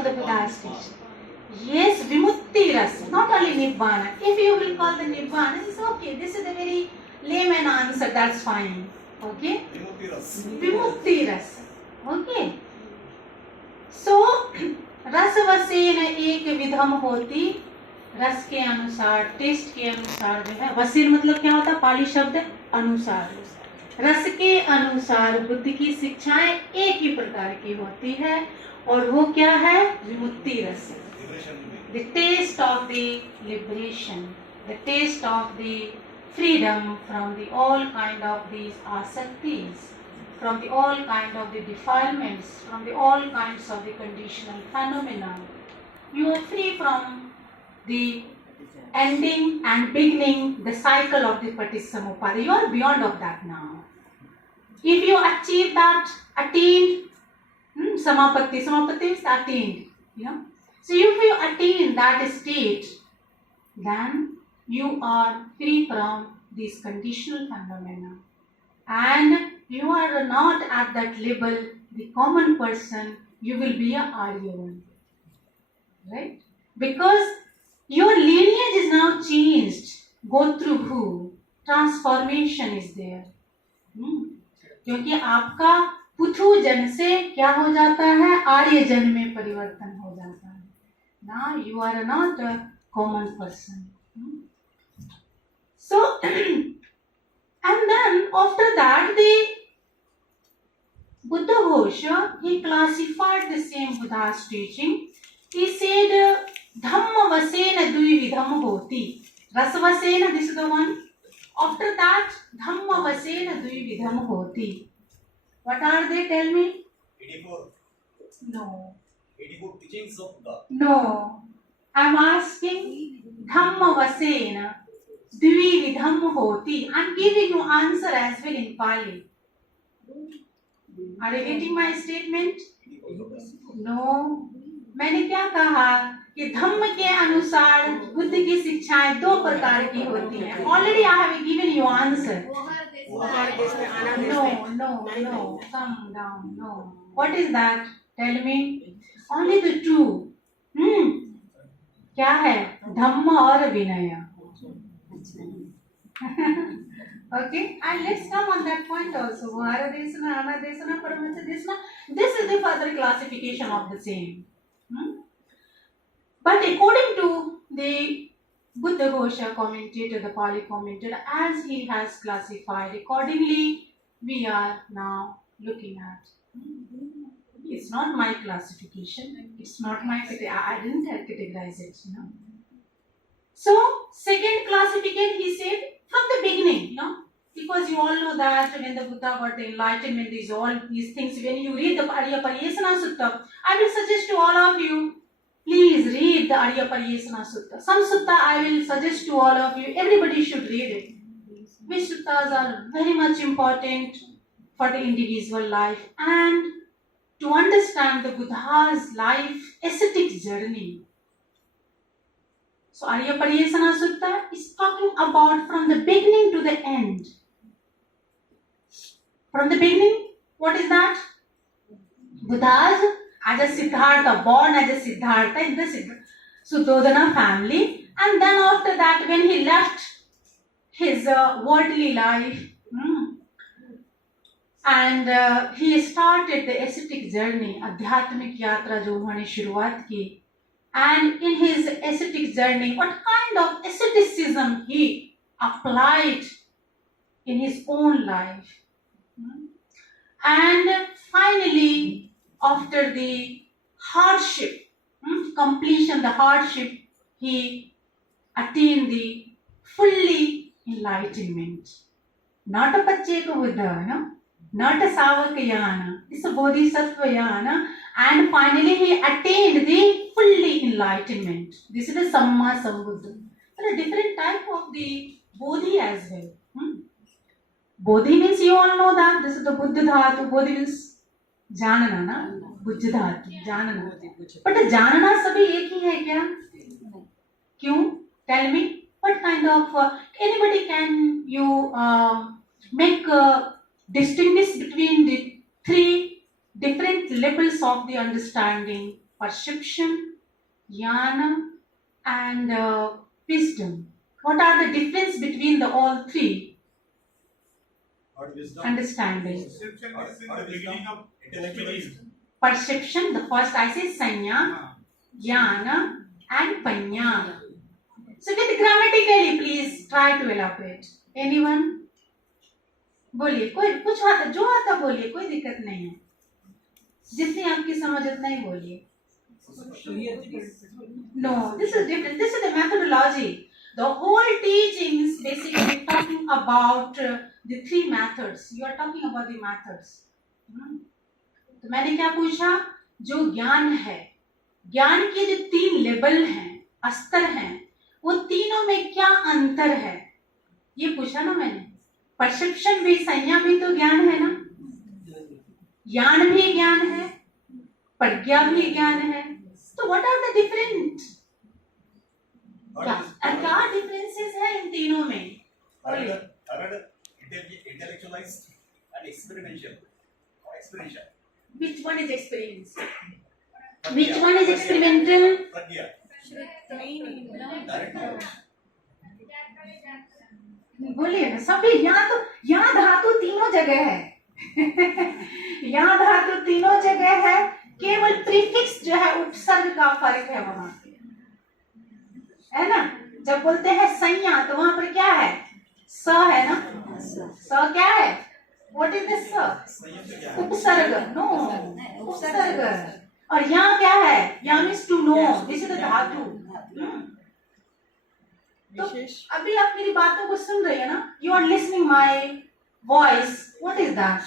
of the Buddha's teaching. Yes, Vimukti Rasa, not only Nibbana. If you will call the Nibbana, it's okay. This is a very layman answer, that's fine. Okay? Vimukti Rasa. Okay? So, रसवसेन एक विधम होती, रस के अनुसार, test के अनुसार जो है, वसीन मतलब क्या होता है? पाली शब्द अनुसार। रस के अनुसार बुद्धि की शिक्षाएं एक ही प्रकार की होती है, और वो क्या है? विमुक्ति रस, the taste of the liberation, the taste of the freedom from the all kind of these asaktis, from the all kind of the defilements, from the all kinds of the conditional phenomena. You are free from the ending and beginning the cycle of the Patisamuppada. You are beyond of that now. If you achieve that, attained, samapatti is attained, you know. So if you attain that state, then you are free from these conditional phenomena, and you are not at that level, the common person. You will be a Aryavan, right? Because your lineage is now changed. Go through who? Transformation is there. क्योंकि आपका पुथु जन से क्या हो जाता है? आर्य जन में परिवर्तन हो जाता है. Now you are not a common person. So, and then after that, the Buddha Ghosha, he classified the same Buddha's teaching. He said, Dhamma vasena dvividham hoti. Rasa vasena, this is the one. After that, Dhamma vasena dvividham hoti. What are they? Tell me. 84. No. 84 teachings of God. No. I am asking Dhamma vasena dvividham hoti. I am giving you answer as well in Pali. Are you getting my statement? No. मैंने क्या कहा कि धम्म के अनुसार बुद्ध की शिक्षाएं दो प्रकार की होती हैं. Already I have given you answer. No. Come down. No. What is that? Tell me. Only the two. क्या है? धम्म और विनय. Okay, and let's come on that point also. Vahara desana, ana desana, paramahansa desana. This is the further classification of the same. But according to the Buddha Ghosha commentator, the Pali commentator, as he has classified, accordingly we are now looking at. It's not my classification. It's not my. I didn't categorize it. So second classification, he said from the beginning, because you all know that when the Buddha got the enlightenment, these all these things. When you read the Arya Pariyesana Sutta, I will suggest to all of you, please read the Arya Pariyesana Sutta. Some sutta I will suggest to all of you. Everybody should read it. Which suttas are very much important for the individual life and to understand the Buddha's life ascetic journey. So Arya Pariyesana Sutta is talking about from the beginning to the end. From the beginning, what is that? Buddha's as a Siddhartha, born as a Siddhartha in the Suddhodana family, and then after that when he left his worldly life and he started the ascetic journey, Adhyatmik Yatra जो उन्होंने शुरुआत की. And in his ascetic journey, what kind of asceticism he applied in his own life. And finally, after the hardship, completion, the hardship, he attained the fully enlightenment. Not a Pacheka Buddha, not a Savakayana, it's a Bodhisattva Yana. And finally, he attained the fully enlightenment. This is the Samma Sambuddha. There are different type of the Bodhi as well. Bodhi means you all know that this is the Buddha Dhatu. Bodhi means Janana, na? Buddha Dhatu, Janana. But the Janana sabhi ek hi hai kya? Kyun? Tell me. What kind of anybody can you make distinguish between the three different levels of the understanding perception, jnana, and wisdom. What are the difference between the all three? What wisdom? Understanding. Perception What- is in what the wisdom? beginning of Intellectualized. Perception, the first I say sanya, jnana, and panya. So with grammatically, please try to elaborate. Anyone? बोलिए, कोई कुछ आता जो आता बोलिए, कोई दिक्कत नहीं है, जितनी आपकी समझ उतना ही बोलिए. No, this is different. This is the methodology. The whole teaching is basically talking about the three methods. You are talking about the methods. तो मैंने क्या पूछा, जो ज्ञान है, ज्ञान के जो 3 लेवल हैं, स्तर हैं, वो तीनों में क्या अंतर है, ये पूछा ना मैंने. परसेप्शन भी, संज्ञा भी तो ज्ञान है ना, ज्ञान भी ज्ञान है, प्रज्ञा भी ज्ञान है. तो व्हाट आर द डिफरेंट, क्या डिफरेंसेस है इन तीनों में? Intellectualized and experiential. Experiential. Which one is experience? Which one is experimental? Pragya. Direct. बोलिए ना सभी. यहाँ धातु तीनों जगह है. यहाँ धातु तीनों जगह है, केवल प्रीफिक्स जो है उपसर्ग का फर्क है वहां पे, है ना. जब बोलते हैं संज्ञा तो वहां पर क्या है, स है ना. स क्या है, व्हाट इज दिस? उपसर्ग. नो, उपसर्ग. और यहाँ क्या है, यहाँ means to no, this is the dhatu. तो अभी आप मेरी बातों को सुन रहे हैं ना, you are listening my voice. What is that?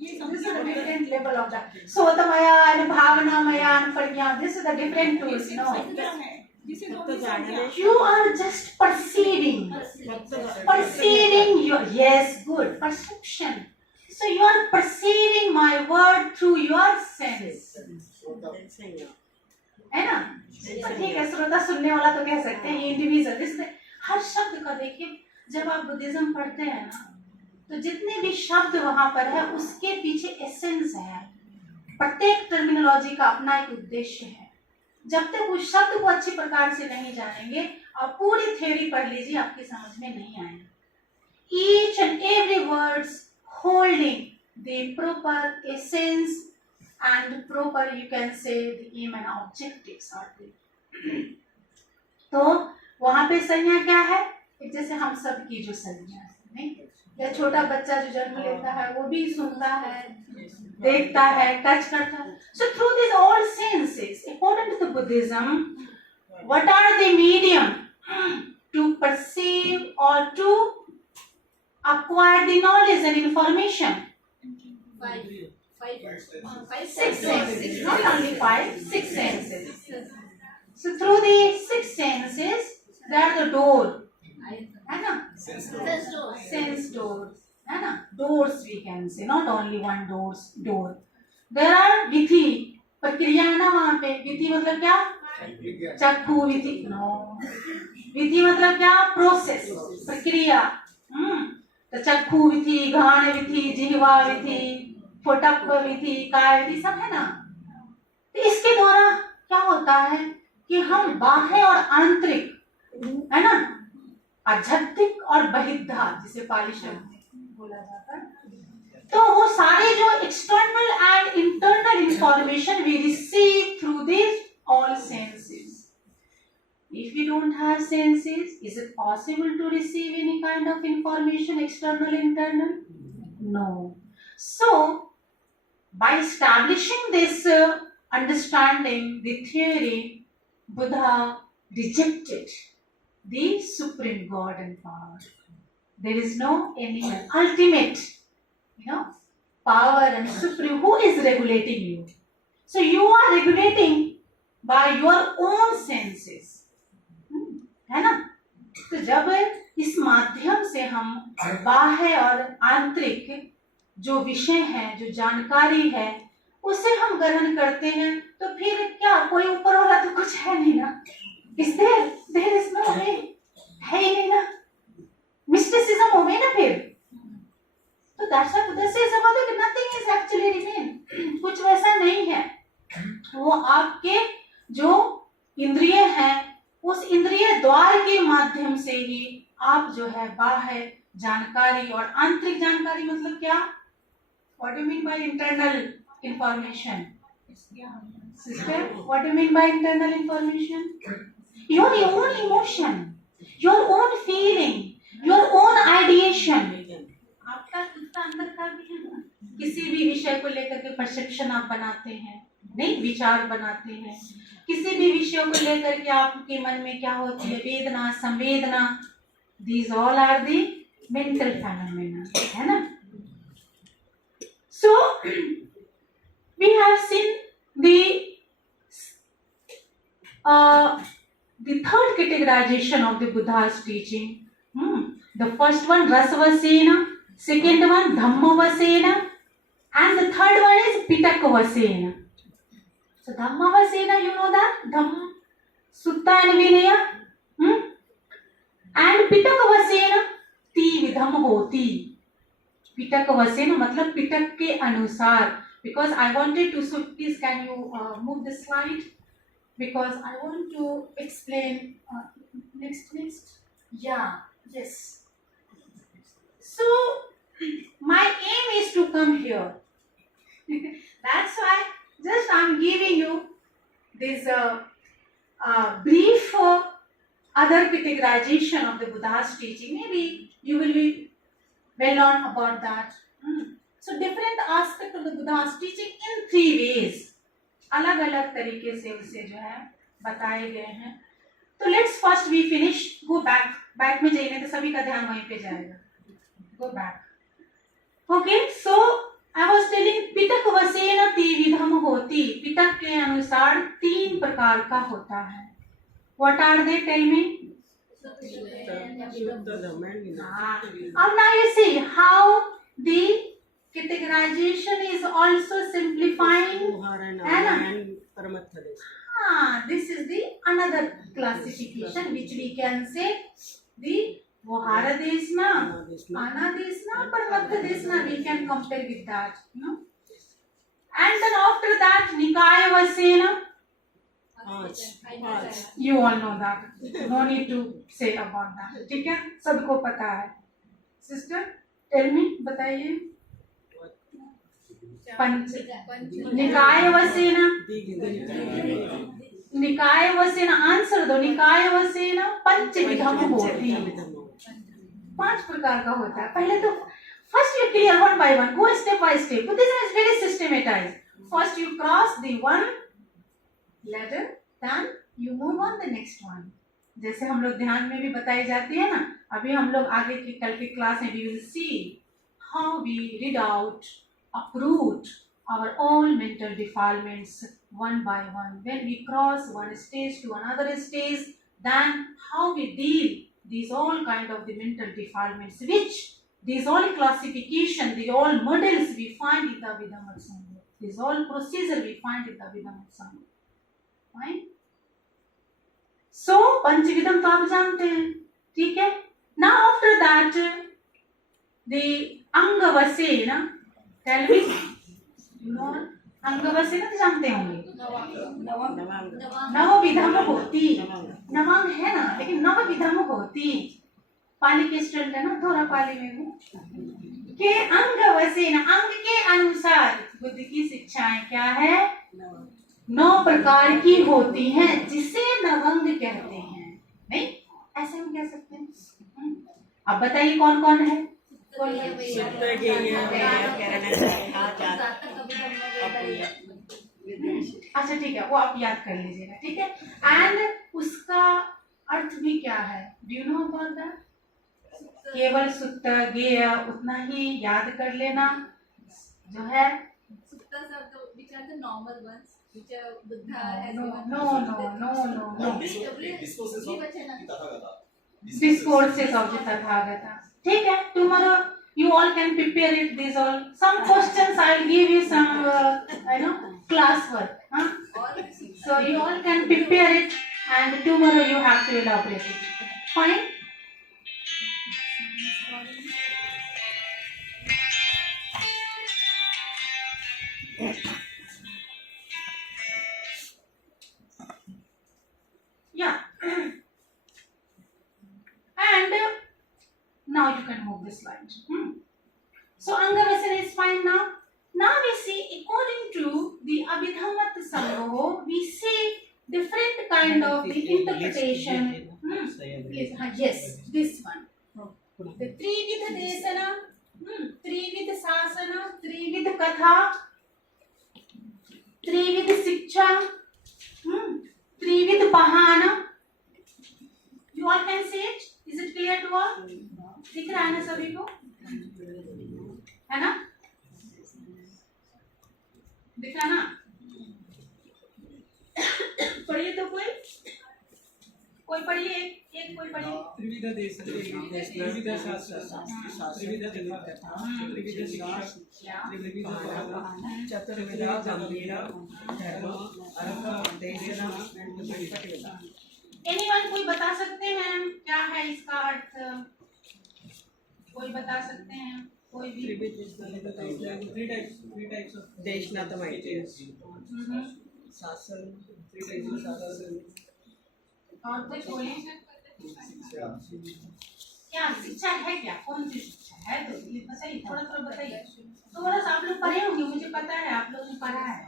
This is a different level of that. Sotamaya and Bhavanamaya and Prajna. This is the different tools. No, you are just perceiving. Perceiving your, yes, good, perception. So you are perceiving my word through your sense. है ना. तो ठीक है, श्रोता सुनने वाला तो कह सकते हैं, ये इंडिविजुअल. इसमें हर शब्द का देखिए, जब आप बुद्धिज्म पढ़ते हैं ना, तो जितने भी शब्द वहां पर है उसके पीछे एसेंस है. प्रत्येक टर्मिनोलॉजी का अपना एक उद्देश्य है. जब तक उस शब्द को अच्छी प्रकार से नहीं जानेंगे, आप पूरी थ्योरी पढ़ लीजिए, आपकी समझ में नहीं आएगा. Each and every words holding the proper essence and proper, you can say, the aim and objectives are there. तो वहां पे संज्ञा क्या है, जैसे हम सब की जो संज्ञा है, नहीं, या छोटा बच्चा जो जन्म लेता है वो भी सुनता है, देखता है, टच करता है. So through these all senses, according to the Buddhism, what are the medium to perceive or to acquire the knowledge and information? Six senses, not only 5, 6 senses. So through the 6 senses, they are the door, है ना, sense doors, है ना, doors we can say, not only one door. There are विधि, प्रक्रिया है ना वहाँ पे. विधि मतलब क्या, चक्षु विधि. नो, विधि मतलब क्या, प्रोसेस, प्रक्रिया. तो चक्षु विधि, घ्राण विधि, जिह्वा विधि, फोटक विधि, काय विधि, सब है ना. तो इसके द्वारा क्या होता है कि हम बाह्य और आंतरिक, है ना, आध्यात्मिक और बहिद्धा, जिसे पाली शब्द में बोला जाता है, तो वो सारे जो external and internal information we receive through this all senses. If we don't have senses, is it possible to receive any kind of information, external, internal? No. So, by establishing this understanding, the theory, Buddha rejected the supreme God and power. There is no any ultimate, power and supreme who is regulating you. So you are regulating by your own senses. है ना. तो जब इस माध्यम से हम बाह्य और आंतरिक जो विषय है, जो जानकारी है, उसे हम ग्रहण करते हैं, तो फिर क्या, कोई ऊपर वाला तो कुछ है नहीं ना. There is no way, है ही नहीं ना. मिस्टिसिज्म हो गई ना फिर. तो this is about that nothing is actually remain. कुछ वैसा नहीं है. वो आपके जो इंद्रिय है उस इंद्रिय द्वार के माध्यम से ही आप जो है बाह्य जानकारी और आंतरिक जानकारी मतलब क्या? What do you mean by internal information? Sister, what do you mean by internal information? Your own emotion, your own feeling, your own ideation. आपका खुद का अंदर का भी है ना. किसी भी विषय को लेकर के परसेप्शन आप बनाते हैं, नहीं विचार बनाते हैं. किसी भी विषय को लेकर के आपके मन में क्या होती है? वेदना, संवेदना. These all are the mental phenomena, है ना? So we have seen the third categorization of the Buddha's teaching. The first one Rasavasena, second one Dhammavasena, and the third one is Pitakavasena. So Dhammavasena, you know that? Dhamm, Sutta and Vinaya. And Pitakavasena, Ti Vidham Hoti. Pitakavasena मतलब पिटक के अनुसार. Because I wanted to, so please can you move the slide? Because I want to explain next. Yeah, yes. So my aim is to come here. That's why just I'm giving you this brief other categorization of the Buddha's teaching. Maybe you will be well known about that. So different aspect of the Buddha's teaching in 3 ways. अलग अलग तरीके से उसे जो है बताए गए हैं. तो let's first we finish. Go back में जाइए, तो सभी का ध्यान वहीं पे जाएगा. Go back. Okay, so I was telling पिटक वसेन त्रिविधम होती. पिटक के अनुसार 3 प्रकार का होता है. What are they? Tell me. अब now you see how the categorization is also simplifying. This is the another classification which we can say the Vihara Desna, Anadesna, Paramatha Desna. We can compare with that, you know. And then after that, Nikaya Vasena. You all know that. No need to say about that. ठीक है, सबको पता है. Sister, tell me, बताइए. पंच निकाय वसेना. निकाय वसेना answer दो. निकाय वसेना पंचविधम होती. 5 प्रकार का होता है. पहले तो first you clear one by one. Go step by step. So this is very systematized. First you cross the one ladder, then you move on the next one. जैसे हम लोग ध्यान में भी बताई जाती है ना. अभी हम लोग आगे की कल की क्लास में we will see how we read out, uproot our all mental defilements one by one. When we cross one stage to another stage, then how we deal these all kind of the mental defilements, which these all classification, the all models we find in the Abhidhamma. These all procedure we find in the Abhidhamma. Fine. So पंचविधम तो आप जानते हैं, ठीक है. Now after that, the अंगवसेना. Tell me, you know अंगवसेना तो जानते होंगे. नवविधम होती. नवांग है ना, लेकिन नवविधम होती. पाली के स्टूडेंट है ना, थोड़ा पाली में भी. के अंगवसेना, अंग के अनुसार बुद्ध की शिक्षाएं क्या है? 9 प्रकार की होती हैं, जिसे नवंग कहते हैं. नहीं, ऐसे हम कह सकते हैं. अब बताइए कौन कौन है? अच्छा ठीक है, वो आप याद कर लीजिएगा. ठीक है. एंड उसका अर्थ भी क्या है? Do you know about that? केवल सुत्त गेय उतना ही याद कर लेना जो है. Sutta are which are the normal ones, which Buddha has No. Discourses of the Tathagata. ठीक है. Tomorrow you all can prepare it. These all some questions I'll give you some class work. So you all can prepare it, and tomorrow you have to elaborate it. Fine. this slide. So Anga Vasana is fine now. Now we see, according to the Abhidhammat Sangho, we see different kind of the interpretation. Yes, this one. The Trividha Desana, Trividha Sasana, Trividha Katha, Trividha Siksha, Trividha Pahana. You all can see it? Is it clear to all? दिख रहा है ना सभी को? है ना? दिख रहा ना? पढ़िए तो कोई पढ़िए, एक कोई पढ़िए। त्रिविध देश, त्रिविध शास्त्र, त्रिविध कथा, त्रिविध शिक्षा, त्रिविध पहला, चतुर्विध गंभीर, धर्म, अर्थ, देशना, प्रतिपदा। Anyone कोई बता सकते हैं क्या है इसका अर्थ? कोई बता सकते हैं? कोई भी? three types of देशनाथ माहिती शासन, three types of शासन। और कुछ बोले? क्या शिक्षा है क्या? कौन सी शिक्षा है? तो ये बताइए, थोड़ा बताइए। थोड़ा सा आप लोग पढ़े होंगे, मुझे पता है आप लोगों ने पढ़ा है,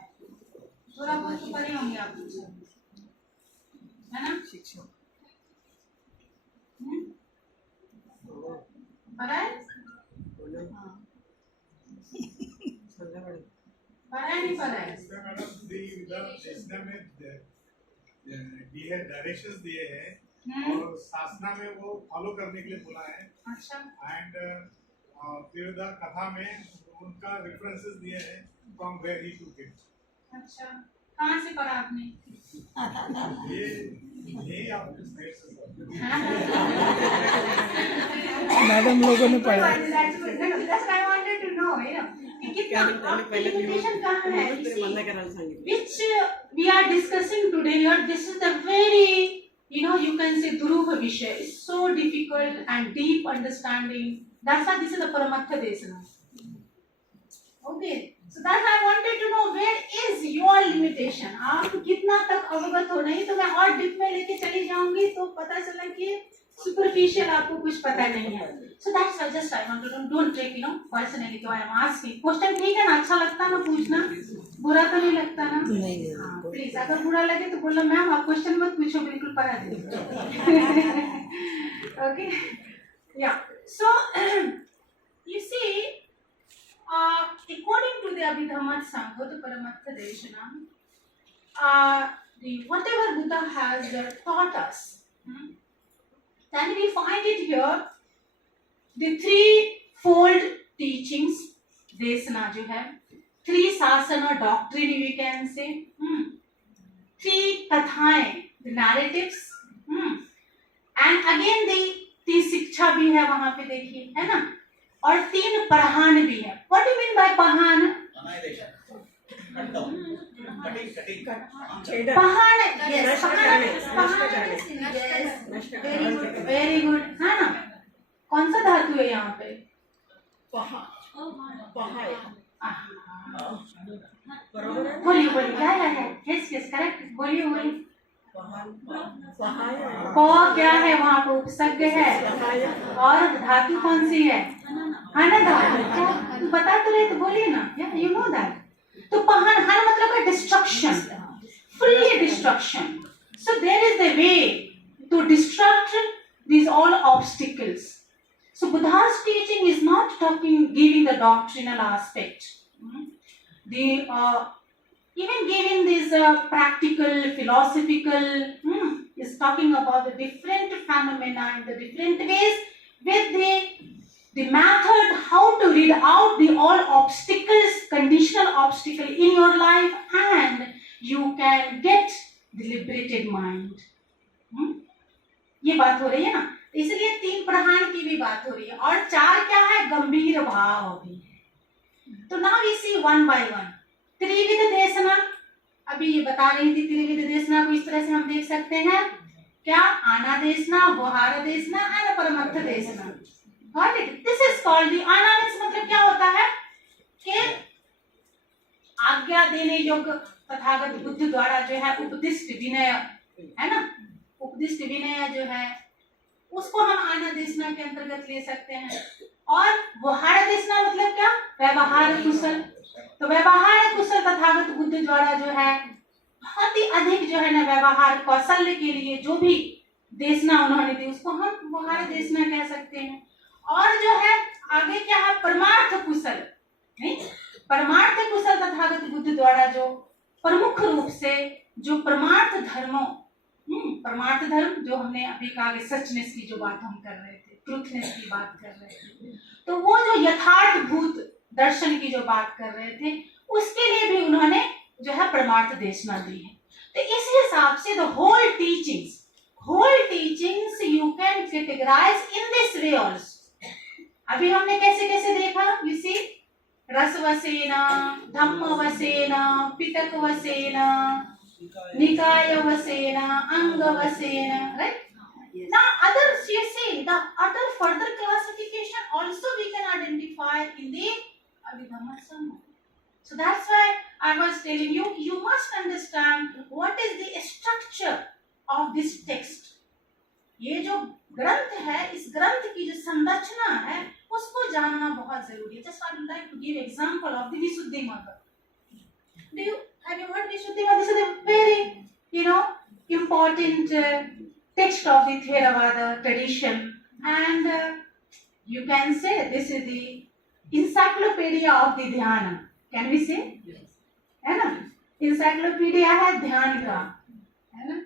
थोड़ा बहुत तो पढ़े होंगे आप लोग, है ना? शिक्षा पढ़ा है? पढ़ा है नहीं पढ़ा है? दिए डायरेक्शंस दिए हैं और शासना में वो फॉलो करने के लिए बोला है। अच्छा। एंड त्रिविधा कथा में उनका रेफरेंसेस दिए हैं from where he took it. अच्छा, कहाँ से पढ़ा आपने? ये आपके स्टेट से मैडम लोगों ने पढ़ा। That's what I wanted to know, you know, कि कितना आपकी limitation कहाँ है? Which we are discussing today, or this is the very, you know, you can say Dhruva Vishaya. It's so difficult and deep understanding. That's why this is the Paramatha Desana. Okay, so that I wanted to know where is your limitation. आप कितना तक अवगत हो, नहीं तो मैं और deep में लेके चली जाऊंगी तो पता चला कि superficial आपको कुछ पता नहीं है. So that's why just I wanted to don't take, you know, personally तो I am asking. Question ठीक है ना? अच्छा लगता है ना पूछना? बुरा तो नहीं लगता ना? नहीं. Please अगर बुरा लगे तो बोलो मैम आप क्वेश्चन मत पूछो, बिल्कुल पढ़ा दीजिए. Okay, yeah. So you see, according to the Abhidhammat Sangha, the Paramatha Desana, whatever Buddha has taught us, then we find it here, the threefold teachings, Desana जो है, three sasana doctrine we can say, three kathaएं, the narratives, and again the शिक्षा भी है वहाँ पे देखिए, है ना? और तीन पढ़ान भी है. What do you mean by पढ़ान? पढ़ान, yes, very good, है ना? कौन सा धातु है यहाँ पे? बोलिए क्या है? Yes, correct. बोलिए. प क्या है वहाँ पे? उपसर्ग है. और धातु कौन सी है? हन धातु. बता तो रहे तो बोलिए ना. You know that. तो पहन हन मतलब है destruction, fully destruction. So there is the way to destruct these all obstacles. So Buddha's teaching is not giving the doctrinal aspect. Even giving this practical, philosophical, is talking about the different phenomena and the different ways with the method how to read out the all obstacles, conditional obstacle in your life, and you can get the liberated mind. ये बात हो रही है ना? इसलिए तीन प्रधान की भी बात हो रही है. और चार क्या है? गंभीर भाव भी है. तो now we see one by one. त्रिविध देशना, अभी ये बता रही थी, त्रिविध देशना को इस तरह से हम देख सकते हैं क्या? आना देशना, व्यवहार देशना और परमर्थ देशना. Got it? This is called the आना देश. मतलब क्या होता है कि आज्ञा देने योग्य तथागत बुद्ध द्वारा जो है उपदिष्ट विनय, है ना? उपदिष्ट विनय जो है उसको हम आना देशना के अंतर्गत ले सकते हैं. और व्यवहार देशना मतलब क्या? व्यवहार कुशल। तो व्यवहार कुशल तथागत बुद्ध द्वारा जो है बहुत ही अधिक जो है ना व्यवहार कौशल्य के लिए जो भी देशना उन्होंने दी उसको हम व्यवहार देशना कह सकते हैं। और जो है आगे क्या है? परमार्थ कुशल, नहीं, परमार्थ कुशल तथागत बुद्ध द्वारा जो प्रमुख रूप से जो परमार्थ धर्मों, परमार्थ धर्म जो हमने अभी कहा कि सचनेस की जो बात हम कर रहे थे, ट्रूथनेस की बात कर रहे थे, तो वो जो यथार्थभूत दर्शन की जो बात कर रहे थे उसके लिए भी उन्होंने जो है परमार्थ देशना दी है। तो इस हिसाब से the whole teachings you can categorise in this way also. अभी हमने कैसे कैसे देखा, यू सी, रसवसेन, धम्मवसेन, पिटकवसेन, निकायवसेन, अंगवसेन, right? Now others, you see, the other further classification also we can identify in the Abhidhamma Sangha. So that's why I was telling you, you must understand what is the structure of this text. ये जो ग्रंथ है, इस ग्रंथ की जो संरचना है उसको जानना बहुत जरूरी है। Just I would like to give example of the Visuddhimagga. Have you heard Visuddhimagga? This is a very, important text of the Theravada tradition, and you can say this is the encyclopedia of the Dhyana. Can we say? Yes. है ना? Encyclopedia है ध्यान का, है ना?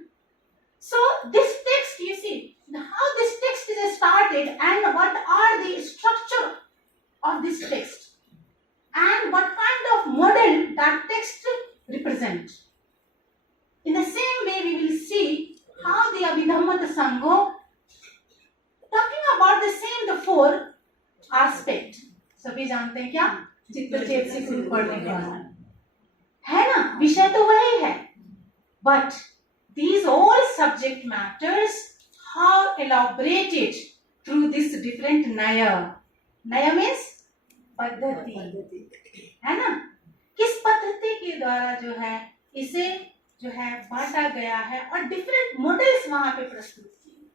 So this text, you see, how this text is started and what are the structure of this text and what kind of model that text represent. In the same way, we will see how the Abhidhamma Sangha talking about the same, the four aspect. सभी जानते हैं क्या? चित्त चेतसिक सुख और निवारण, है ना? विषय तो वही है, but these all subject matters how elaborated through this different naya. Naya means पद्धति, है ना? किस पद्धति के द्वारा जो है इसे जो है बांटा गया है और डिफरेंट मॉडल्स वहां पे प्रस्तुत किए।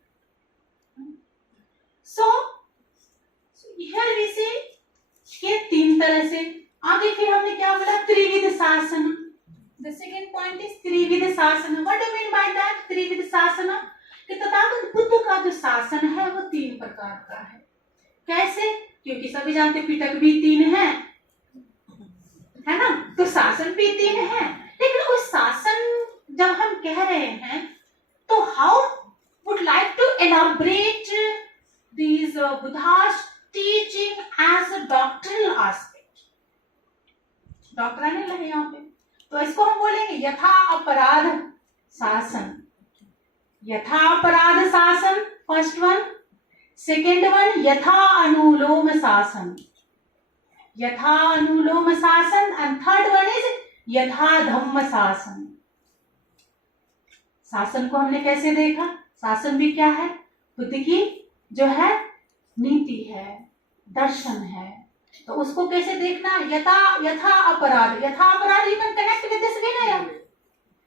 So here we see के तीन तरह से आगे फिर हमने क्या बोला? त्रिविध शासन। The second point is त्रिविध शासन। What do you mean by that? त्रिविध शासन कि तथागत बुद्ध का जो शासन है वो तीन प्रकार का है। कैसे? क्योंकि सभी जानते पिटक भी तीन है ना? तो शासन भी तीन है, लेकिन उस शासन जब हम कह रहे हैं तो how would like to elaborate these Buddha's teaching as a doctrinal aspect. Doctrinal है यहाँ पे, तो इसको हम बोलेंगे यथा अपराध शासन। यथा अपराध शासन फर्स्ट वन, सेकेंड वन यथा अनुलोम शासन, यथा अनुलोम शासन, एंड थर्ड वन इज यथा धम्म शासन। शासन को हमने कैसे देखा? शासन भी क्या है? बुद्ध की जो है नीति है, दर्शन है, तो उसको कैसे देखना? यथा अपराध। यथा अपराध you can connect with this विनय।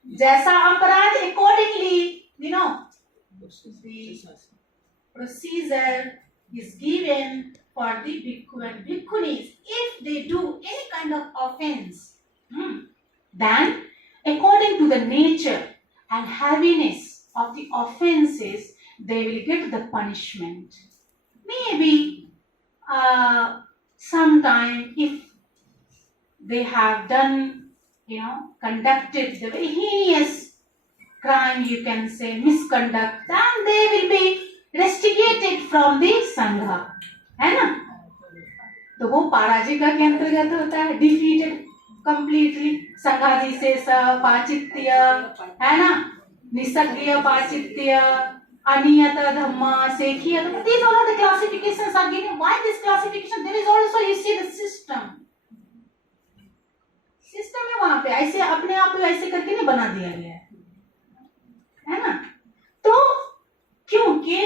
जैसा अपराध accordingly the procedure is given for the bhikkhu and bhikkhunis. If they do any kind of offense, then according to the nature and heaviness of the offenses, they will get the punishment. Maybe sometime if they have done, conducted the very heinous crime, you can say misconduct, then they will be rusticated from the sangha, है ना? तो वो पराजिका के अंतर्गत होता है, defeated completely. संघादि से पाचित्य, है ना? निसक्रिय पाचित्य, अनियत धम्मा, सेखिय। These all are the classifications are given. Why this classification? There is also, you see, the system है वहां पे, ऐसे अपने आप को ऐसे करके नहीं बना दिया गया है ना? तो क्योंकि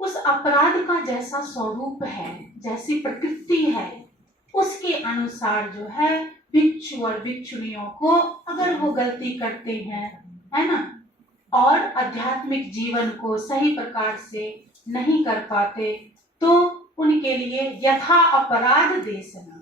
उस अपराध का जैसा स्वरूप है, जैसी प्रकृति है, उसके अनुसार जो है भिक्षु और भिक्षुणियों को अगर वो गलती करते हैं, है ना, और आध्यात्मिक जीवन को सही प्रकार से नहीं कर पाते, तो उनके लिए यथा अपराध देशना,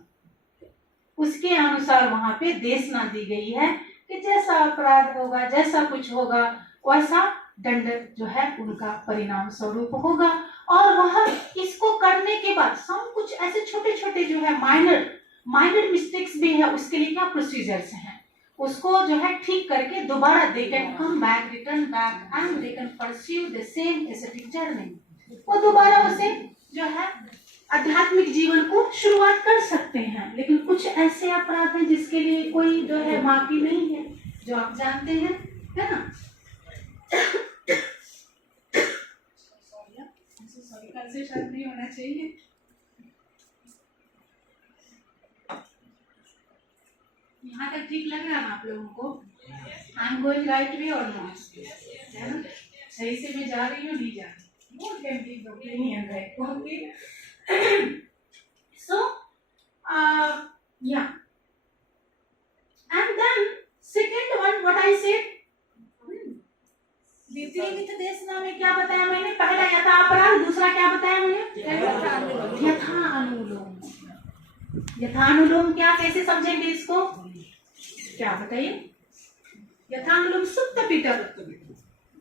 उसके अनुसार वहां पे देशना दी गई है कि जैसा अपराध होगा, जैसा कुछ होगा, वैसा दंड जो है उनका परिणाम स्वरूप होगा। और वह इसको करने के बाद सब कुछ ऐसे छोटे छोटे जो है माइनर मिस्टेक्स भी है, उसके लिए क्या प्रोसीजर्स हैं, उसको जो है ठीक करके दोबारा they can come back, return back and they can pursue the same aesthetic journey. वो दोबारा उसे जो है आध्यात्मिक जीवन को शुरुआत कर सकते हैं। लेकिन कुछ ऐसे अपराध हैं जिसके लिए कोई जो है माफी नहीं है, जो आप जानते हैं, है ना। सॉरी, कल से शायद नहीं होना चाहिए। यहाँ तक ठीक लग रहा है ना आप लोगों को? I am going right way और नॉट, है ना? सही से मैं जा रही हूँ, नहीं जा रही? What can be the opinion, right? Okay. So, yeah. And then second one, what I said, द्वितीय मिथ देशना में क्या बताया मैंने? पहला यथा अपराध, दूसरा क्या बताया मैंने? यथा अनुलोम। यथा अनुलोम क्या, कैसे समझेंगे इसको? क्या बताइए? यथा अनुलोम सुप्त पिटक,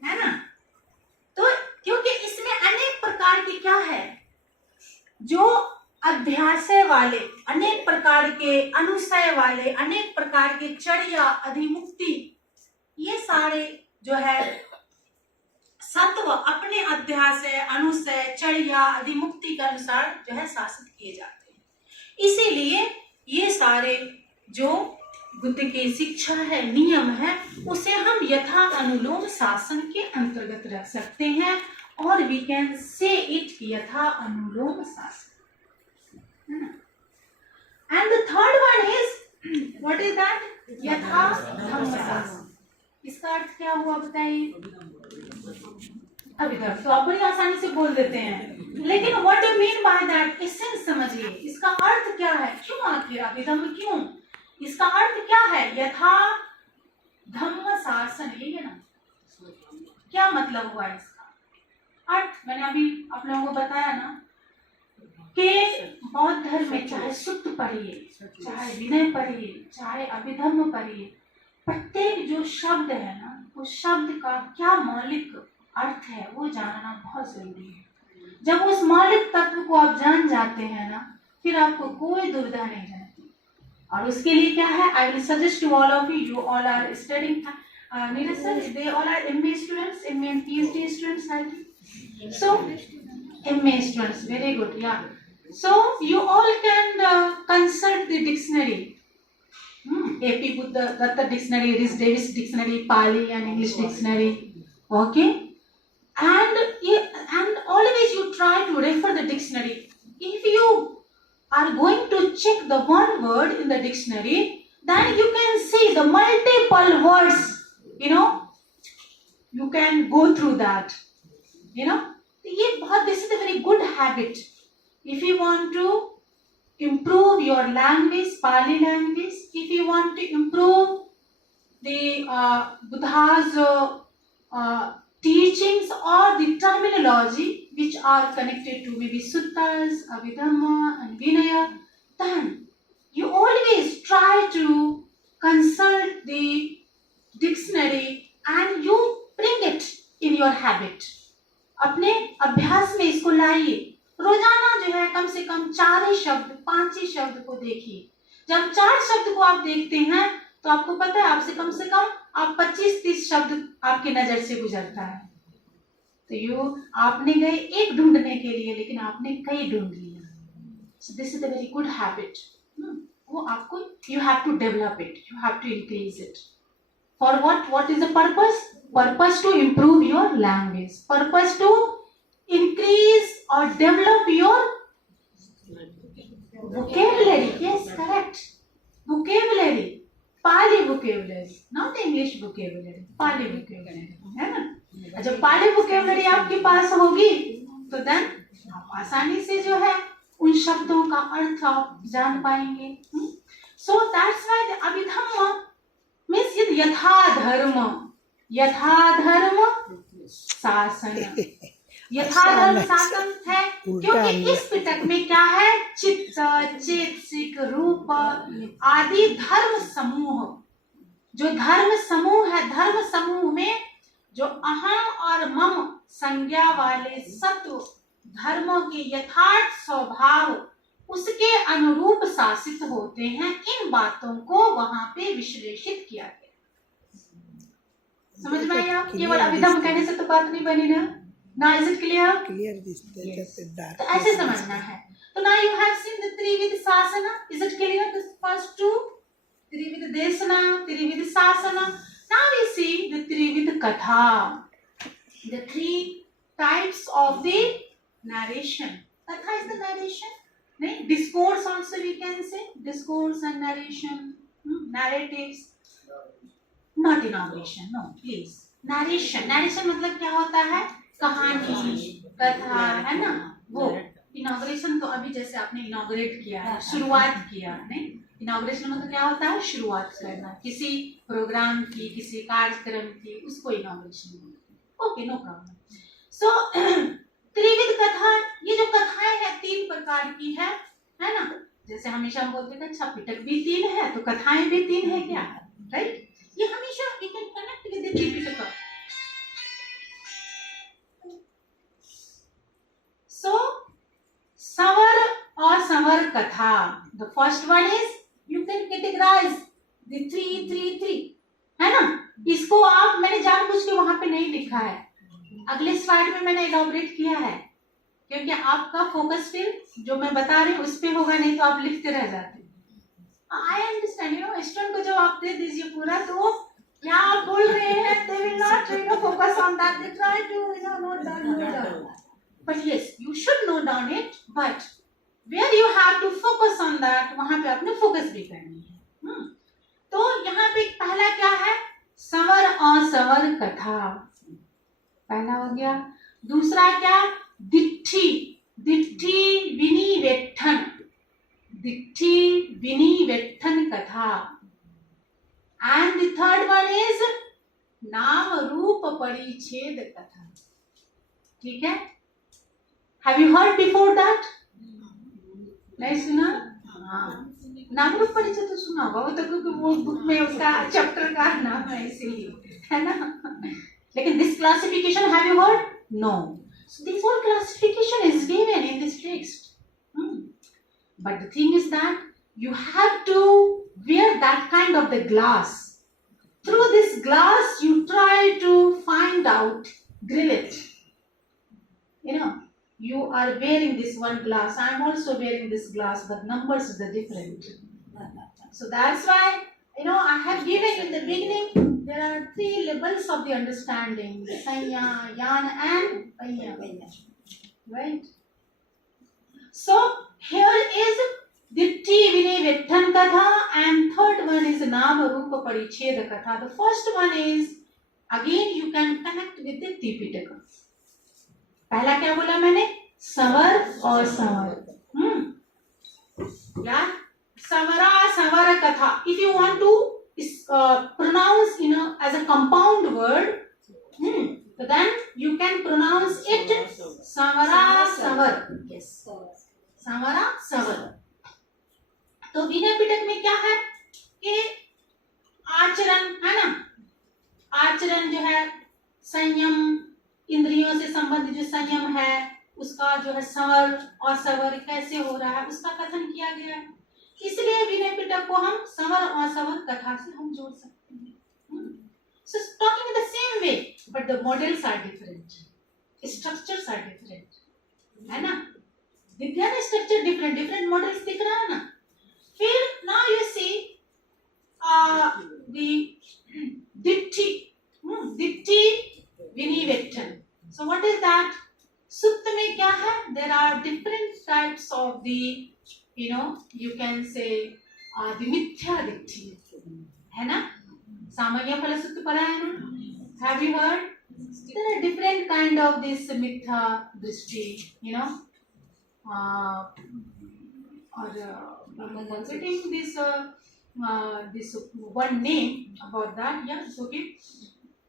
है ना? तो क्योंकि इसमें अनेक प्रकार के क्या है, जो अध्याशय वाले, अनेक प्रकार के अनुशय वाले, अनेक प्रकार के चर्या, अधिमुक्ति, ये सारे जो है सत्व अपने अध्याशय, अनुशय, चर्या, अधिमुक्ति के अनुसार जो है शासित किए जाते हैं। इसीलिए ये सारे जो बुद्ध की शिक्षा है, नियम है, उसे हम यथा अनुलोम शासन के अंतर्गत रख सकते हैं, और वी कैन से इट यथा अनुलोम शासन, है ना। And the third one is what is that? यथा धम्म शासन। इसका अर्थ क्या हुआ बताइए? अभिधर्म तो आप बड़ी आसानी से बोल देते हैं, लेकिन what do mean by that? Essence समझिए, इसका अर्थ क्या है? क्यों आखिर अभिधर्म क्यों? इसका अर्थ क्या है? यथा धम्म शासन, यही है ना? क्या मतलब हुआ इसका अर्थ? मैंने अभी आप लोगों को बताया ना कि बौद्ध धर्म में चाहे सुत्त पढ़िए, चाहे विनय पढ़िए, चाहे अभिधर्म पढ़िए, प्रत्येक जो शब्द है ना, उस शब्द का क्या मौलिक अर्थ है वो जानना बहुत जरूरी है। जब उस मौलिक तत्व को आप जान जाते हैं ना, फिर आपको कोई दुविधा नहीं रहती। और उसके लिए क्या है? I will suggest to all of you all are studying, Neeraj sir, they all are MA students, MA and PhD students, I think. So, MA students, very good, yeah. So, you all can consult the dictionary. AP Buddha Datta Dictionary, Rhys Davis Dictionary, Pali and English Dictionary, okay? And always you try to refer the dictionary. If you are going to check the one word in the dictionary, then you can see the multiple words, you can go through that, this is a very good habit. If you want to improve your language, Pali language, if you want to improve the Buddha's teachings or the terminology which are connected to maybe suttas, Abhidhamma and Vinaya, then you always try to consult the dictionary and you bring it in your habit. अपने अभ्यास में इसको लाइए। रोजाना जो है कम से कम 4 ही शब्द, 5 ही शब्द को देखिए। जब 4 शब्द को आप देखते हैं तो आपको पता है आपसे कम से कम आप 25-30 शब्द आपकी नजर से गुजरता है। तो आपने गए एक ढूंढने के लिए, लेकिन आपने कई ढूंढ लिया। So this is a very good habit. वो आपको you have to develop it, you have to increase it. For what? What is the purpose? Purpose to improve your language. Purpose to increase or develop your vocabulary. Yes, correct. Vocabulary. Pali vocabulary, not English vocabulary. Pali vocabulary, है ना? जब पाली vocabulary आपके पास होगी, तो then आप आसानी से जो है उन शब्दों का अर्थ आप जान पाएंगे। So that's why the Abhidhamma means यथा धर्म शासन। यथाधर्म शासन है क्योंकि इस पिटक में क्या है, चित्त, चेतसिक, रूप आदि धर्म समूह, जो धर्म समूह है, धर्म समूह में जो अहम और मम संज्ञा वाले सत्व धर्मों के यथार्थ स्वभाव उसके अनुरूप शासित होते हैं। इन बातों को वहां पे विश्लेषित किया गया। समझ में आया? केवल अभिधम कहने से तो बात नहीं बनी ना। ना इज इट क्लियर? क्लियर दिसते तो ऐसे समझना है। तो now you have seen the त्रिविध शासन, is it clear? The first two, त्रिविध देशना, त्रिविध शासन. Now we see the त्रिविध कथा, the three types of the narration. Katha is the narration, नहीं? Discourse also we can say, discourse and narration, narratives. Not inauguration, no, please. Narration, narration मतलब क्या होता है? कहानी, कथा, है ना? वो इनॉग्रेशन तो अभी जैसे आपने इनॉग्रेट किया है, शुरुआत किया, नहीं? इनॉग्रेशन मतलब क्या होता है? शुरुआत करना किसी प्रोग्राम की, किसी कार्यक्रम की, उसको इनॉग्रेशन बोलते हैं। Okay, no problem. सो त्रिविध कथा, ये जो कथाएं हैं 3 प्रकार की है ना? जैसे हमेशा हम बोलते हैं अच्छा पिटक भी 3 है तो कथाएं भी 3 है क्या? राइट? ये हमेशा we can connect with the Tripitaka. So संवर और संवर कथा, the first one is you can categorise the 3 है ना? इसको आप, मैंने जानबूझ के वहां पे नहीं लिखा है, अगले स्लाइड में मैंने इलॉबरेट किया है क्योंकि आपका फोकस फिर जो मैं बता रही हूँ उस पे होगा, नहीं तो आप लिखते रह जाते। I understand, you know, student को जब आप दे दीजिए पूरा तो वो क्या आप बोल रहे हैं, they will not focus on that, they try to note down, but yes you should note down it, but where you have to focus on that, वहां पे आपने फोकस भी करनी है। तो यहाँ पे पहला क्या है, संवर और संवर कथा, पहला हो गया। दूसरा क्या, दिट्ठी, दिट्ठी विनिवेठन, दिट्ठी विनिवेठन कथा। And the third one is नाम रूप परिच्छेद कथा। ठीक है? Have you heard before that? नहीं सुना? हाँ, नाम रूप परिच्छेद तो सुना होगा, वो तो क्योंकि वो बुक में उसका चैप्टर का नाम है इसीलिए, है ना? लेकिन this classification have you heard? No. So this whole classification is given in this text. But the thing is that you have to wear that kind of the glass. Through this glass you try to find out, grill it. You know, you are wearing this one glass. I am also wearing this glass, but numbers are different. So that's why, you know, I have given in the beginning, there are 3 levels of the understanding: Sanya, Yan, and Panya. Right? So here is Ditti Vinevethan Katha, and third one is Nama Rupa Paricheda Katha. The first one is, again you can connect with the Tipitaka. पहला क्या बोला मैंने? संवर और संवर। या संवरा संवर कथा। If you want to pronounce as a compound word, so then you can pronounce it samara savar. Yes, samara savar. तो विनय पिटक में क्या है कि आचरण, है ना? आचरण जो है, संयम, इंद्रियों से संबंधित जो संयम है उसका जो है संवर और सवर कैसे हो रहा है उसका कथन किया गया है। इसलिए विनय पिटक को हम संवर और संवर कथा से हम जोड़ सकते हैं। So talking in the same way, but the models are different, structures are different, है ना? विज्ञान स्ट्रक्चर डिफरेंट, डिफरेंट मॉडल्स दिख रहा है ना? फिर now you see the दिट्ठी, दिट्ठी विनिवेठन. So what is that? सुत्त में क्या है? There are different types of the, you know, you can say the मिथ्या दिट्ठी, है ना? सामान्य फल सूत्र पढ़ा है ना? Have you heard? There are different kind of this मिथ्या दृष्टि, you know, or getting this this one name about that. Yeah, it's okay.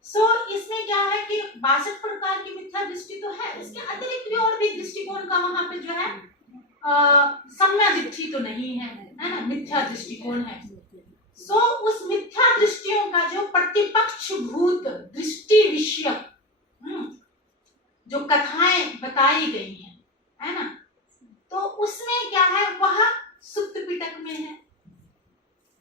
सो इसमें क्या है कि 62 प्रकार की मिथ्या दृष्टि तो है, उसके अतिरिक्त भी और भी दृष्टिकोण का वहां पे जो है सम्या दृष्टि तो नहीं है ना, मिथ्या दृष्टिकोण है। सो उस मिथ्या दृष्टियों का जो प्रतिपक्ष भूत दृष्टि विषय जो कथाएं बताई गई है ना, तो उसमें क्या है, वह सुप्त पिटक में है,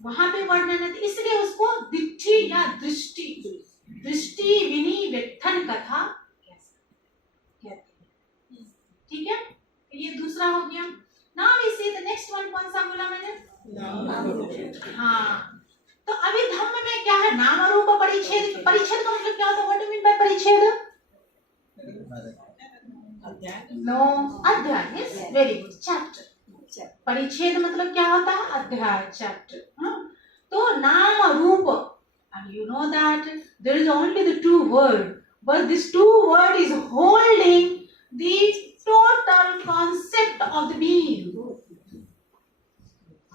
वहां पे वर्णन है, इसलिए उसको दिट्ठी या दृष्टि विनी व्यक्थन कथा कहते हैं। ठीक है, ये दूसरा हो गया। Now we see the next one, कौन सा बोला मैंने? हाँ, तो अभी धम्म में क्या है, नाम रूप परिच्छेद। परिच्छेद का मतलब क्या होता है? व्हाट डू मीन बाय परिच्छेद? नो, अध्याय। Yes, very good, chapter. परिच्छेद मतलब क्या होता है? अध्याय, चैप्टर। तो नाम रूप, and you know that there is only the two word, but this two word is holding the total concept of the being.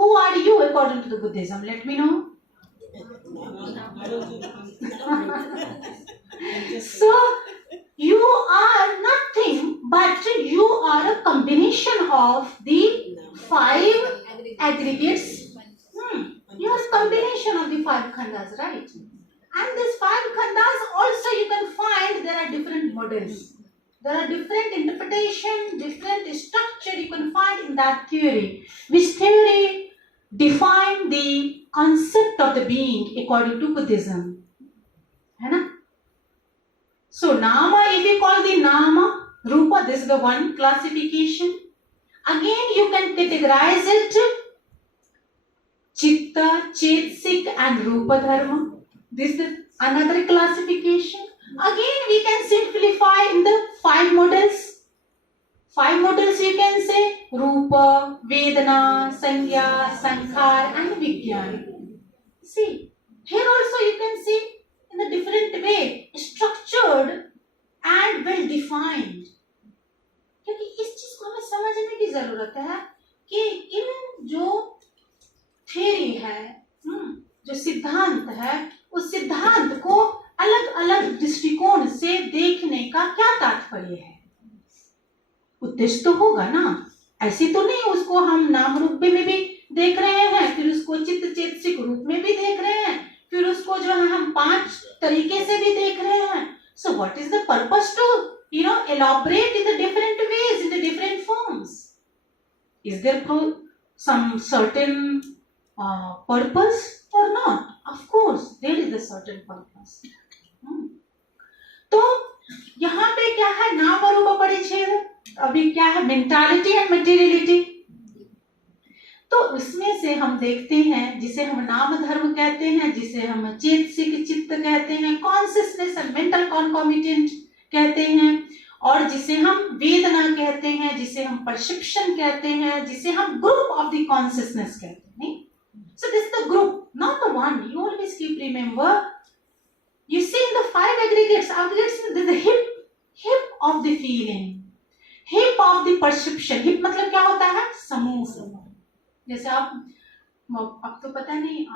Who are you according to the Buddhism? Let me know. So you are nothing but you are a combination of the 5 aggregates. You are a combination of the 5 khandas, right? And these 5 khandas also you can find there are different models. There are different interpretation, different structure you can find in that theory. Which theory define the concept of the being according to Buddhism. है ना? So nama, if you call the nama, rupa, this is the one classification. Again you can categorize it chitta, chetsik and rupa dharma. This is another classification. Again we can simplify in the 5 models. 5 models you can say rupa, vedana, sanya, sankhar and vijnana. See, here also you can see in a different way, structured and well defined. क्योंकि इस चीज को हमें समझने की जरूरत है कि इन जो थ्योरी है, जो सिद्धांत है, उस सिद्धांत को अलग अलग दृष्टिकोण से देखने का क्या तात्पर्य है। उद्देश्य तो होगा ना, ऐसे तो नहीं उसको हम नाम रूप में भी देख रहे हैं, फिर उसको चित्त चेतसिक रूप में भी देख रहे हैं, फिर उसको जो है हम 5 तरीके से भी देख रहे हैं। So what is the purpose to elaborate in the different ways, in the different forms? Is there some certain purpose or not? Of course there is a certain purpose. तो यहाँ पे क्या है, नाम और रूप परिच्छेद। अभी क्या है, मेंटालिटी एंड मटेरियलिटी। तो उसमें से हम देखते हैं जिसे हम नाम धर्म कहते हैं, जिसे हम चेतसिक चित्त कहते हैं, कॉन्शियसनेस एंड मेंटल कॉन्कॉमिटेंट कहते हैं, और जिसे हम वेदना कहते हैं, जिसे हम परसेप्शन कहते हैं, जिसे हम ग्रुप ऑफ द कॉन्शियसनेस कहते हैं। So this is the group, not the one. You always keep remember. You see in the 5 aggregates, there's the hip of the feeling, hip of the perception. Hip मतलब क्या होता है, समूह। जैसे आप, अब तो पता नहीं,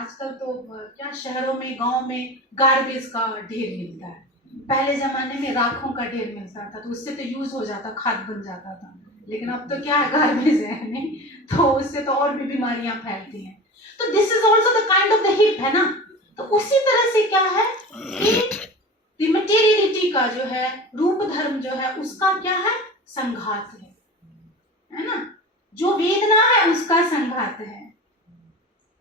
आजकल तो क्या शहरों में, गांव में गार्बेज का ढेर मिलता है। पहले जमाने में राखों का ढेर मिलता था, तो उससे तो यूज हो जाता, खाद बन जाता था। लेकिन अब तो क्या है, गार्बेज है नहीं, तो उससे तो और भी बीमारियां फैलती हैं। तो this is also the kind of the hip, है ना। तो उसी तरह से क्या है कि मटेरियलिटी का जो है, रूप धर्म जो है, उसका क्या है, संघात है ना। जो वेदना है उसका संघात है।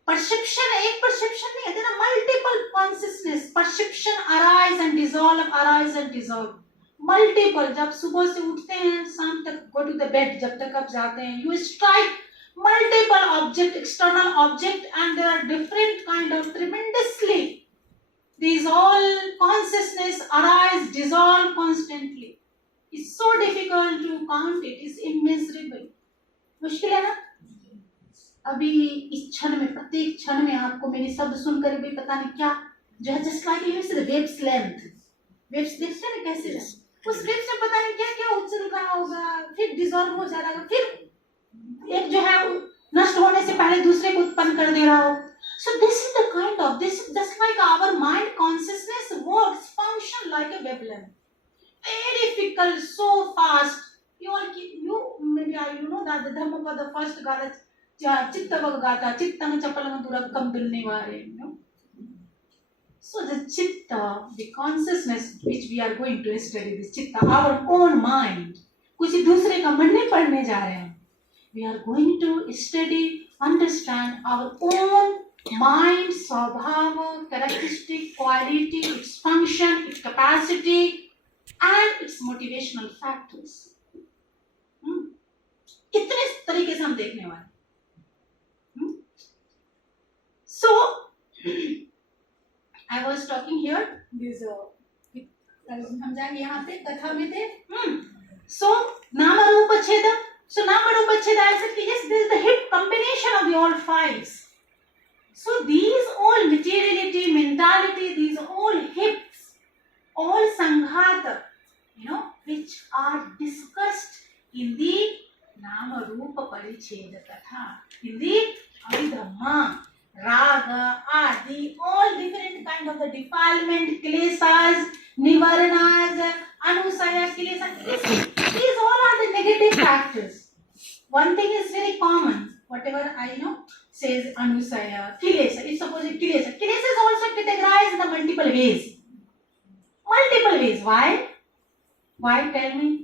परसेप्शन, एक परसेप्शन नहीं है, there are multiple consciousness. Perception arise and dissolve, multiple. जब सुबह से उठते हैं, शाम तक, गो टू द बेड, जब तक आप जाते हैं, you strike multiple object, external object, and there are different kind of tremendously. These all consciousness arise, dissolve constantly. It's so difficult to count it. It's immeasurable. मुश्किल है ना। अभी इस क्षण में, प्रत्येक क्षण में आपको मेरी शब्द सुनकर भी पता नहीं क्या जो है, just like you see the waves length. Waves देखते हैं कैसे, उस वेव्स में पता नहीं क्या क्या उछल रहा होगा, फिर डिसॉल्व हो जा रहा होगा, फिर एक जो है नष्ट होने से पहले दूसरे को उत्पन्न कर दे रहा हो। So this is the kind of, this just like our mind consciousness works children. Very fickle, so fast. You all keep, you know that the Dhammapada first Gata, Chittavag Gata, Chittang Chapalangadurakam Dulnivare, you know. So the Chitta, the consciousness which we are going to study, this Chitta, our own mind, कुछ दूसरे का मन नहीं पढ़ने जा रहे हैं. We are going to study, understand our own mind, स्वभाव, characteristic, quality, its function, its capacity, and its motivational factors. इतने तरीके से हम देखने वाले. So, I was talking here. This हम जाएंगे यहाँ पे कथा में थे. So, नाम रूप छेद. So, नाम रूप छेद. I said yes, this is the hip combination of the all fives. So, these all materiality, mentality, these all hips, all sanghata, you know, which are discussed in the Nama Rupa Paricheda Katha, in the Abhidhamma, Raga, Adi, all different kind of the defilement, klesas, nivarnas, anusaya, kilesa. These all are the negative factors. One thing is very common. Whatever I know says anusaya, kilesa. It's supposed kilesa. Kilesa is also categorized in the multiple ways. Multiple ways. Why? Why? Tell me.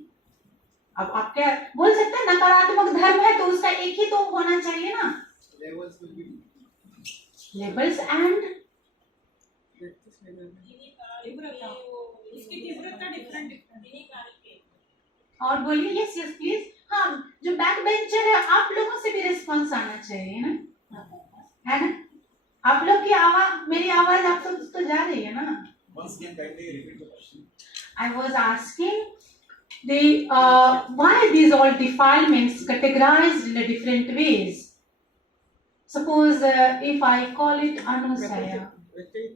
अब आप क्या बोल सकते हैं नकारात्मक धर्म है तो उसका एक ही तो होना चाहिए ना. Labels and और बोलिए. Yes yes please. हाँ, जो बैक बेंचर है आप लोगों से भी रिस्पॉन्स आना चाहिए ना, है ना. आप लोग की आवाज, मेरी आवाज आप तो जा रही है ना. Once again, kindly repeat the question. I was asking the why these all defilements categorized in a different ways. Suppose if I call it anusaya,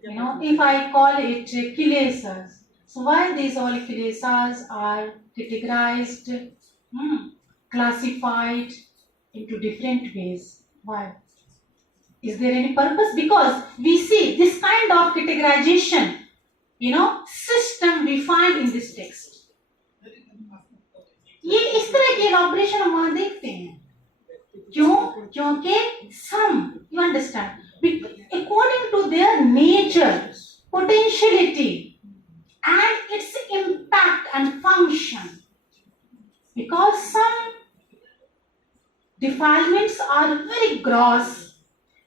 you know, if I call it kilesas, so why these all kilesas are categorized, classified into different ways? Why? Is there any purpose? Because we see this kind of categorization, you know, system we find in this text. ये इस तरह की elaboration हम वहां देखते हैं. क्यों? क्योंकि some, you understand, according to their nature, potentiality, and its impact and function. Because some defilements are very gross,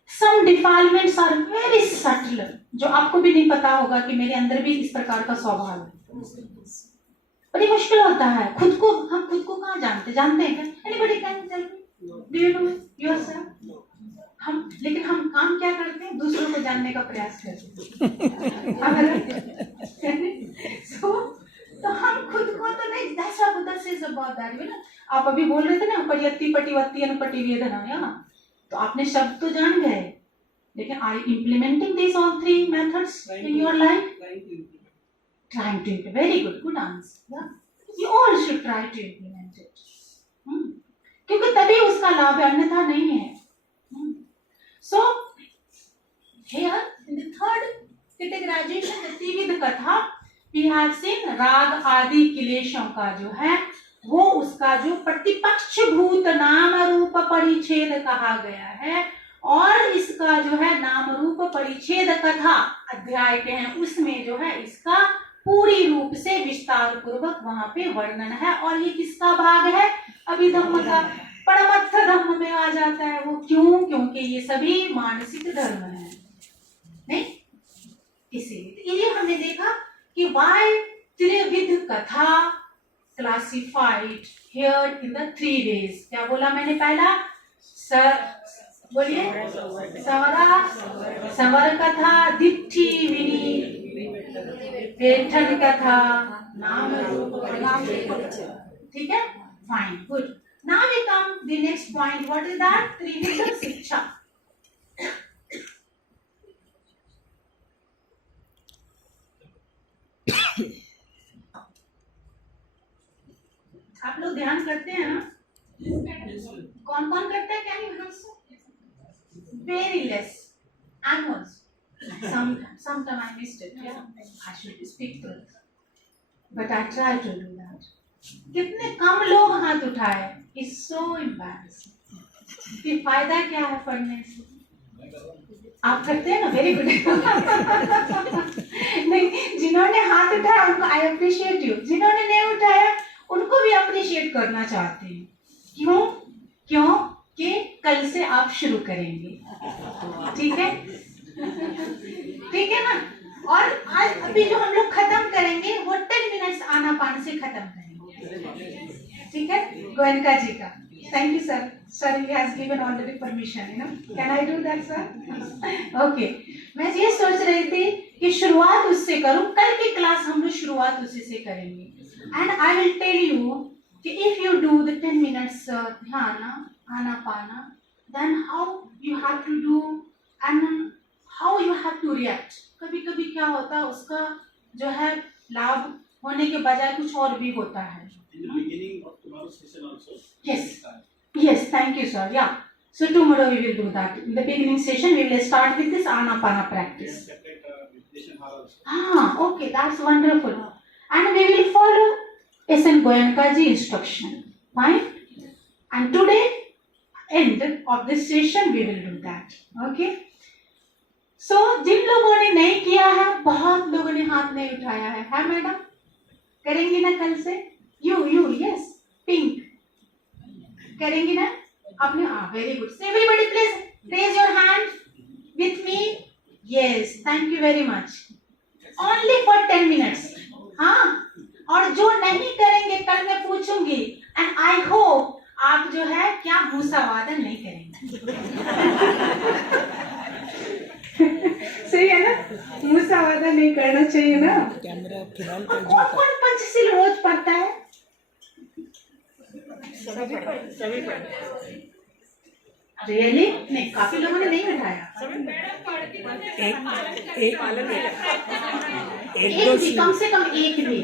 some defilements are very subtle, जो आपको भी नहीं पता होगा कि मेरे अंदर भी इस प्रकार का स्वभाव है. बड़ी मुश्किल होता है. खुद को हम खुद को कहाँ जानते हैं क्या? Anybody can tell me? Do you know yourself? लेकिन हम काम क्या करते हैं? दूसरों को जानने का प्रयास करते हैं. तो हम खुद को तो नहीं. That's what Buddha says about that, you know. आप अभी बोल रहे थे ना परियत्ति पटिवत्ति अनुपटि वेदना, या तो आपने शब्द तो जान गए, लेकिन are you implementing these all three methods in your life? Trying to implement. Very good answer. Yeah, you all should try to implement it. क्योंकि तभी उसका लाभ है, अन्यथा नहीं है. So here in the third categorization, the त्रिविध कथा, we have seen राग आदि क्लेशों का जो है वो उसका जो प्रतिपक्ष भूत नाम रूप परिच्छेद कहा गया है, और इसका जो है नाम रूप परिच्छेद कथा अध्याय के हैं उसमें जो है इसका पूरी रूप से विस्तार पूर्वक वहां पे वर्णन है. और ये किसका भाग है? अभिधम्म का. परमर्थ धर्म में आ जाता है वो. क्यों? क्योंकि ये सभी मानसिक धर्म है, नहीं? इसीलिए हमने देखा कि why त्रिविध कथा classified here in the three ways. क्या बोला मैंने पहला? बोलिए. सवर कथा, दिट्ठी विनी, पेठन कथा, नाम रूप. ठीक है, fine, good. Now we come the next point. What is that? त्रिविध शिक्षा. आप लोग ध्यान करते हैं ना? कौन कौन करता है? Can you answer? Very less. Animals. Sometimes I missed it. Yeah? I should speak truth. but I try to do that. कितने कम लोग हाथ उठाए, it's so embarrassing. फिर फायदा क्या है पढ़ने से? आप करते हैं ना, वेरी गुड। नहीं, जिन्होंने हाथ उठाया उनको आई अप्रिशिएट यू, जिन्होंने नहीं उठाया उनको भी अप्रिशिएट करना चाहते हैं। क्यों? क्योंकि कल से आप शुरू करेंगे, ठीक है? ठीक है ना? और आज अभी जो हम लोग खत्म करेंगे वो 10 मिनट्स आनापान से खत्म करेंगे, ठीक है? गोयनका जी का thank you sir, sir he has given already permission, you know, can I do that sir? Okay, मैं ये सोच रही थी कि शुरुआत उससे करूं, कल की क्लास हम लोग शुरुआत उसी से करेंगे। And I will tell you कि if you do the 10 minutes ध्यान Anapana, then how you have to do and how you have to react. कभी कभी क्या होता है, उसका जो है लाभ होने के बजाय कुछ और भी होता है। In the beginning of tomorrow's session also. Yes, thank you sir, yeah, so tomorrow we will do that. In the beginning session we will start with this anapana practice. Separate meditation hall also. Okay, that's wonderful. And we will follow SN Goenka ji instruction, fine? And today end of this session we will do that, okay? So जिन लोगों ने नहीं किया है, बहुत लोगों ने हाथ नहीं उठाया है मैडम? करेंगी ना कल से? यू यस, पिंक करेंगी ना आपने? Very good, everybody please raise your hand with me. Yes, thank you very much. Only for 10 minutes, हाँ? और जो नहीं करेंगे कल मैं पूछूंगी, एंड आई होप आप जो है क्या मूसावादन नहीं करेंगे। सही है ना? मूसावादन नहीं करना चाहिए ना? कैमरा फिलहाल और कौन पंचशील रोज पढ़ता है? रियली? नहीं, काफी लोगों ने नहीं उठाया। एक भी, कम से कम एक भी,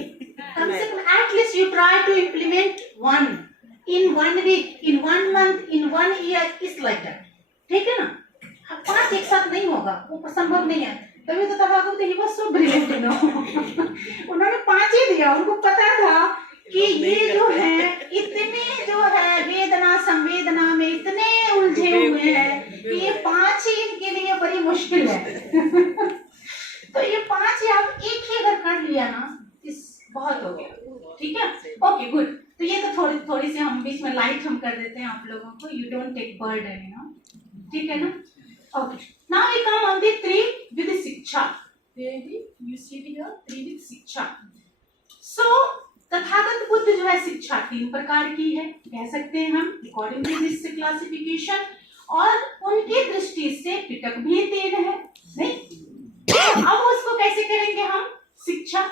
कम से कम at least you try to implement one in 1 week, in 1 month, in 1 year, is like that, ठीक है ना? 5 एक साथ नहीं होगा, वो संभव नहीं है। तभी तो तफाकुर ही was so brilliant, you know। उन्होंने 5 ही दिया, उनको पता था कि ये जो है इतने जो है वेदना संवेदना में इतने उलझे हुए हैं कि ये 5 ही इनके लिए बड़ी मुश्किल है। तो ये 5 ही आप एक ही अगर कर लिया ना, इस बहुत हो गया, ठीक है? Okay good. तो ये तो थोड़ी सी हम बीच में लाइट हम कर देते हैं आप लोगों को, you don't take burden, you know, ठीक है ना? Okay. Now we come on the 3 with the Siksha. You see here 3 with Siksha. So Tathagata Buddha जो है शिक्षा 3 प्रकार की है, कह सकते हैं हम, अकॉर्डिंग टू दिस क्लासिफिकेशन। और उनकी दृष्टि से पिटक भी 3 है, नहीं? अब उसको कैसे करेंगे हम शिक्षा?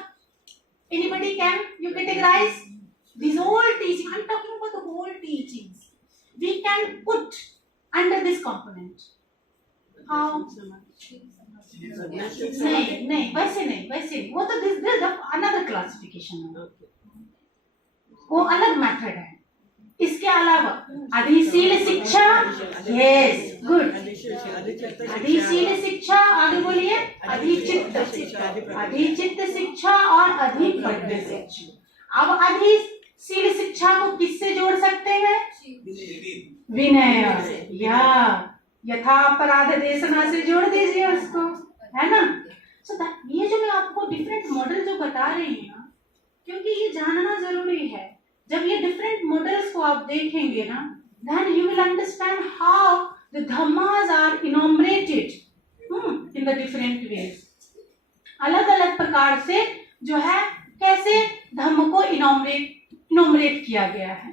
Anybody can you categorize these whole teaching? I'm talking about the whole teachings. We can put under this component. हाँ, नहीं वैसे नहीं, वो तो दिस अनदर क्लासिफिकेशन है, वो अलग मेथड है। इसके अलावा अधिशील शिक्षा, यस गुड, अधिशील शिक्षा, आगे बोलिए, अधिचित्त शिक्षा और अधिपद्य शिक्षा। अब अधिशील शिक्षा को किससे जोड़ सकते हैं? विनय या यथा अपराध देशना से जोड़ दीजिए उसको, है ना? सो ये जो मैं आपको डिफरेंट मॉडल जो बता रही हूँ ना, क्योंकि ये जानना जरूरी है। जब ये डिफरेंट मॉडल्स को आप देखेंगे ना, then you will understand how the dhammas are enumerated in the different ways. अलग अलग प्रकार से जो है कैसे धम्म को इनोमरेट किया गया है।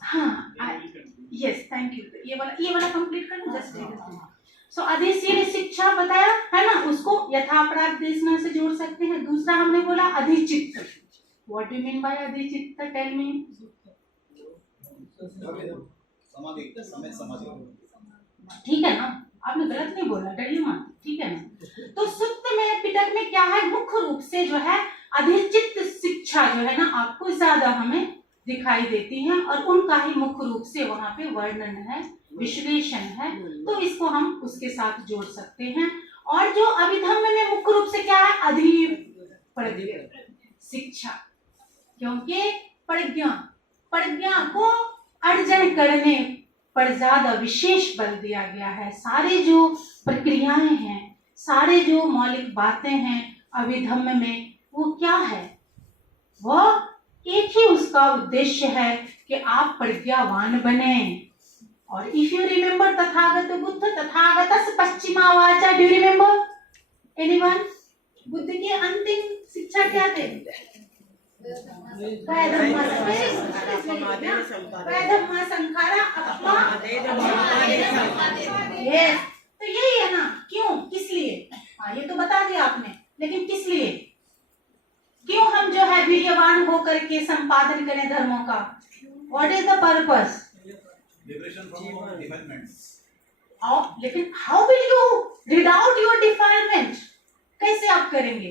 हाँ, यस थैंक यू। ये वाला कंप्लीट कर लो, जस्ट सो अधिशील शिक्षा बताया है ना, उसको यथापराध देशना से जोड़ सकते हैं। दूसरा हमने बोला अधिचित्त। What do you mean by अधिचित्त? Tell me. समाधि, समय समाधि। ठीक है ना, आपने गलत नहीं बोला, डरिए मत, ठीक है ना? तो सुत्त में पिटक में क्या है, मुख्य रूप से जो है अधिचित्त शिक्षा जो है ना आपको ज्यादा हमें दिखाई देती हैं, और उनका ही मुख्य रूप से वहां पे वर्णन है, विश्लेषण है, तो इसको हम उसके साथ जोड़ सकते हैं। और जो अभिधम्म में मुख्य रूप से क्या है, अधि प्रज्ञा शिक्षा, क्योंकि प्रज्ञा को अर्जन करने पर ज्यादा विशेष बल दिया गया है। सारे जो प्रक्रियाएं हैं, सारे जो मौलिक बातें हैं अभिधम्म में, वो क्या है, वह एक ही उसका उद्देश्य है कि आप प्रज्ञावान बने। और if you remember Tathagata Buddha, तथागतस् पश्चिमा वाचा, do you remember anyone? Buddha की अंतिम शिक्षा क्या थे? वैधम्मा संखारा अपमा। यस, तो यही है ना, क्यों, किस लिए? हाँ, ये तो बता दिया आपने, लेकिन किस लिए, क्यों हम जो है वीर्यवान होकर के संपादन करें धर्मों का? What is the purpose? Liberation from all defilements. लेकिन how will you rid out your defilement? कैसे आप करेंगे?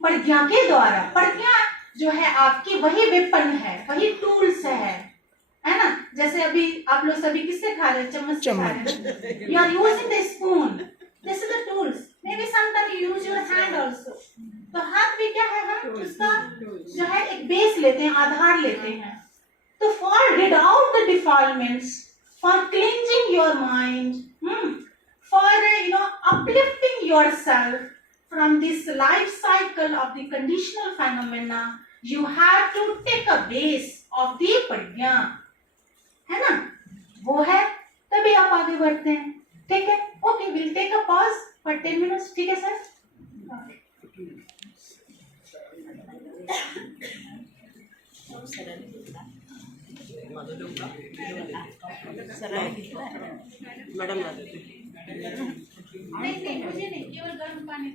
प्रज्ञा के द्वारा। प्रज्ञा जो है आपकी वही वेपन है, वही टूल्स है ना? जैसे अभी आप लोग सभी किससे खा रहे हैं? चम्मच से खा रहे हैं। You are using the spoon. This is the tools. Maybe sometimes you use your hand also. तो हाथ भी क्या है, हम उसका जो है एक बेस लेते हैं, आधार लेते हैं। तो for rid out the defilements, for cleansing your mind, for uplifting yourself from this life cycle of the conditional phenomena, you have to take a base of the prajna, है ना? वो है, तभी आप आगे बढ़ते हैं। ठीक है, okay, will take a pause for 10 minutes. ठीक है सर? मैडम नहीं, मुझे नहीं, केवल गर्म पानी।